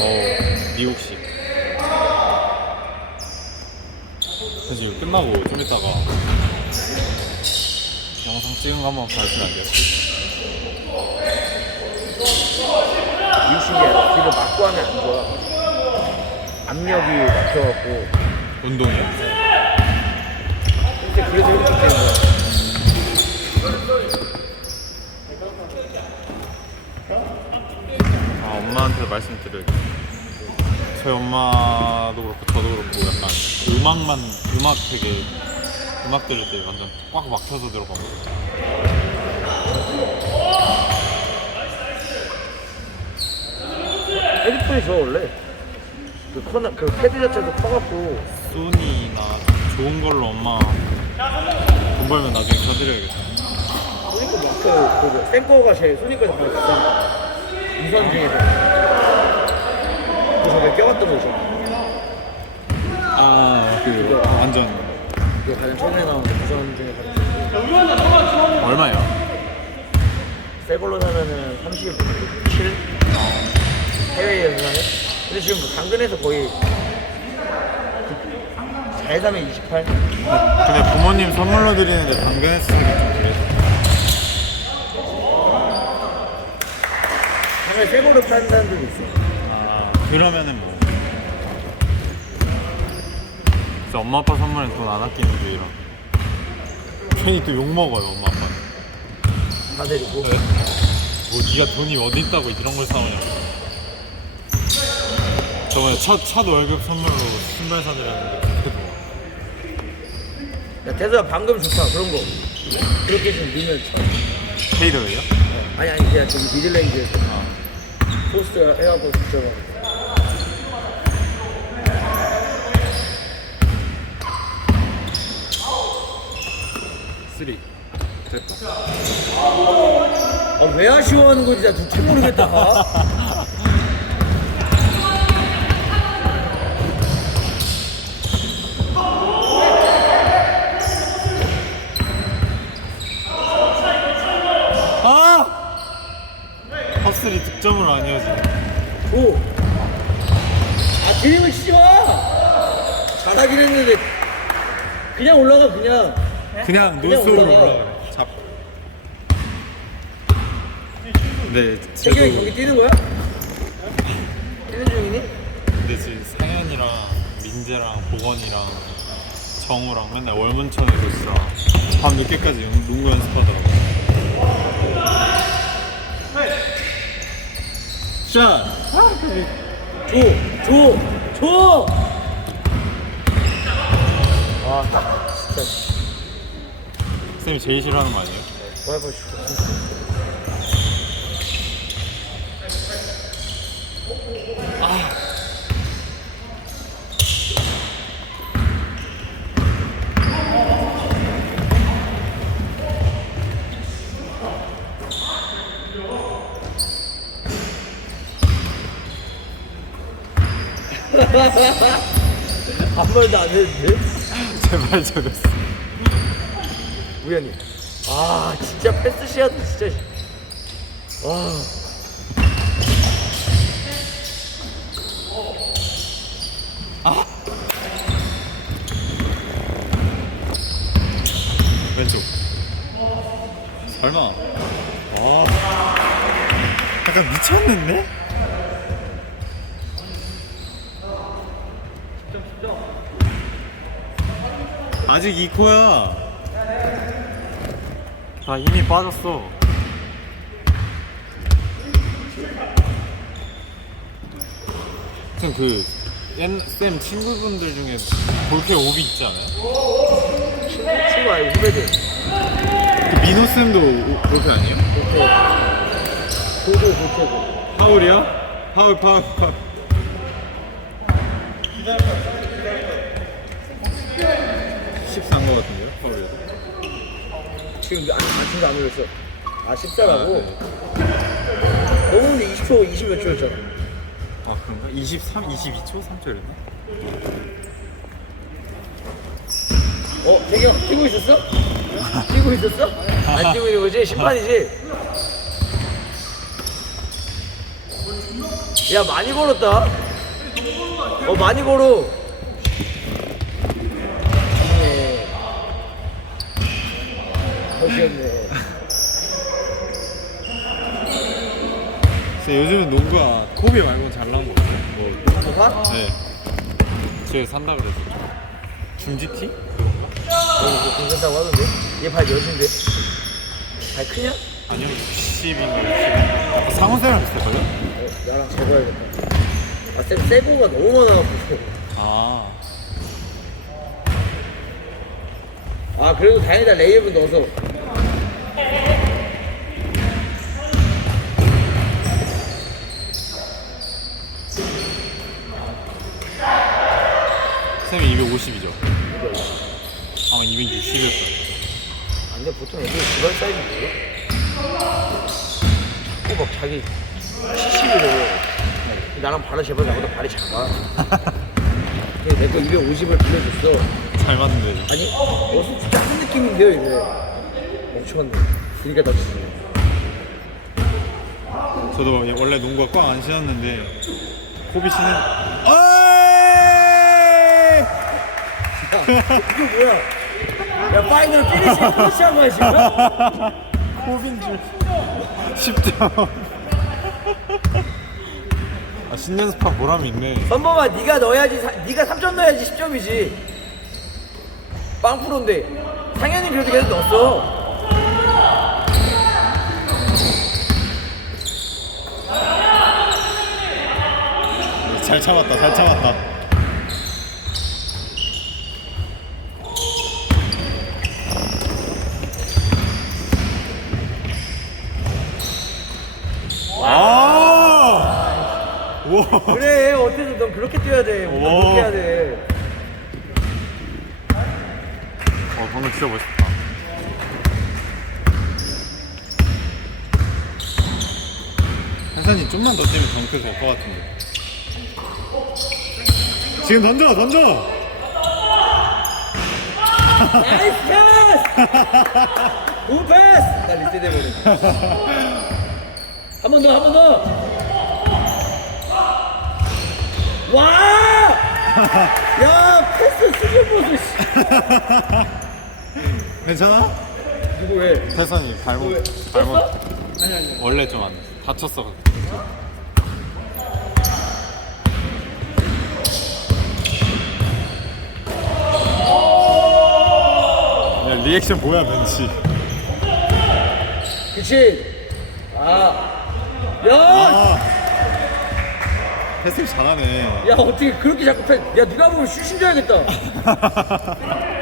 어, 미국식. 그래서 이거 끝나고 좀 이따가 영상 찍은 거 한번 봐주시면 안 돼요? 미국식이 뒤로 맞고 하면 안 좋아. 압력이 막혀갖고. 운동이요? 근데 그래도 이렇게 되는 거야. 엄마한테 말씀드려야겠다. 저희 엄마도 그렇고 저도 그렇고 약간 음악만, 음악 되게, 음악 들을 때 완전 꽉 막혀서 들어가고. 헤드폰이 좋아, 원래. 그 커너, 그 패드 자체도 커갖고. 소니나 좋은 걸로 엄마 돈 벌면 나중에 사드려야겠다. 소니까 뭐, 그, 그, 센거가 제일 소니까지 제일 비싸니까. 무선 중에서. 그 저게 껴왔던 거죠. 아, 그, 완전. 그 가장 최근에 나온 그 무선 중에 가장. 얼마예요? 새 걸로 사면은 37? 해외에서 사면? 근데 지금 뭐 당근에서 거의 잘 사면 28? 근데 부모님 선물로 드리는데 당근에서 사기 좀 그래. 당 연히 새 걸로 파는 사람들도 있어 아, 그러면은 뭐. 그래서 엄마 아빠 선물엔 돈 안 아끼는 주의라. 괜히 또 욕먹어요, 엄마 아빠. 다 데리고 네. 뭐, 니가 돈이 어디 있다고 이런 걸 사오냐고. 저번에 첫, 첫 월급 선물로 신발 사드렸는데. 야 태서야 방금 좋다 그런 거 그렇게 좀 넣으면 참 케이더웨이요? 아니 아니 그냥 저기 미들레인지에서 토스트 해갖고 진짜 쓰리. 됐다. 아 왜 아쉬워하는 거지 나 눈치 모르겠다 아! 헛슬이 득점을 안 이어지네. 오! 아 드림을 치지 마! 잘하긴 했는데 그냥 올라가 그냥 그냥 노스로 올라가. 잡. 네, 저도 경기 뛰는 거야? 뛰는 중이니? 근데 지금 상현이랑 민재랑 보건이랑 정우랑 맨날 월문천에서 진짜 밤 늦게까지 연- 농구 연습하더라고. 샷! 줘! 줘! 줘! 아 진짜 쌤이 제일 싫어하는 거 아니에요? 와이파이 죽겠어 아 무 말도 안 했는데? 제발 저랬어. 우연히 아 진짜 패스 시야도 진짜 와 왼쪽. 설마. 아. 약간 미쳤는데? 아직 2코야. 다 힘이 빠졌어. 쌤, 그, 쌤, 쌤 친구분들 중에 볼케 오비 있지 않아요? 친구 아니고 후배들 그 민호 쌤도 오- 볼케 아니에요? 보도 그렇게 파울이야? 파울, 파울, 파울. (14인) 것 같은데요? 파울이요? 지금 안, 안 친다 안 올렸어 아 14라고? 네. 너무 근데 20초 20몇 초였잖아 아 그런가? 23, 22초? 3초였나? 어? 태경 뛰고 있었어? 뛰고 있었어? 안 뛰고 있는 거지? 심판이지? 야 많이 걸었다. 어 많이 걸어. 멋있네. 근데 요즘은 농구가 코비 말고 잘 나온 거 같아요. 뭐, 좋다? 네. 쟤 산다 그래서. 중지티? 어, 괜찮다고 하던데. 얘발 몇인데? 발 크냐? 아니요, 60인가 60. 아까 상훈쌤이랑 비슷했거든? 어, 나랑 적어야겠다. 아, 쌤, 세고가 너무 많아갖고. 아. 아, 그래도 다행이다. 레이업은 넣어서. 쌤이 250이죠? 아마 260일 거예요. 안 돼, 보통 애들 주발 사이즈 몰라? 꼭막 자기 70이래. 나랑 발을 제발 나보다 발이 작아. 근데 내거 250을 빌려줬어. 잘 맞는데. 아니, 어서 작은 느낌인데요, 이래. 멍청한데. 그니까 다치네. 저도 원래 농구가 꽉안 신었는데 코비 씨는 어이! 이거 뭐 야? 야, 파이널 피니시, 피니시한 거야, 지금? 코비인 줄 10점 아 신연습한 보람이 있네 선범아, 네가 넣어야지, 사- 네가 3점 넣어야지 10점이지. 빵프로인데. 상현이 그래도 계속 넣었어. 잘 참았다 잘 참았다 그래, 어때서 넌 그렇게 뛰어야 돼. 뭔가 오. 그렇게 해야 돼. 어, 방금 진짜 멋있다. 한산이 좀만 더 뛰면 덩크 될것 같은데. 지금 던져, 던져! 나이스 패스! 굿 패스! 나 리셋 해버려. 한 번 더, 한 번 더! 와! 야, 패스 수준 보소, 씨. 괜찮아? 누구 왜? 태선이 발목, 왜? 발목. 떴어? 아니, 아니. 원래 좀 안, 다쳤어. 야, 리액션 뭐야, 벤치. 그치? 아. 야! 아! 패스 잘하네. 야, 어떻게 그렇게 자꾸 패, 야, 누가 보면 슛인 줄 알겠다.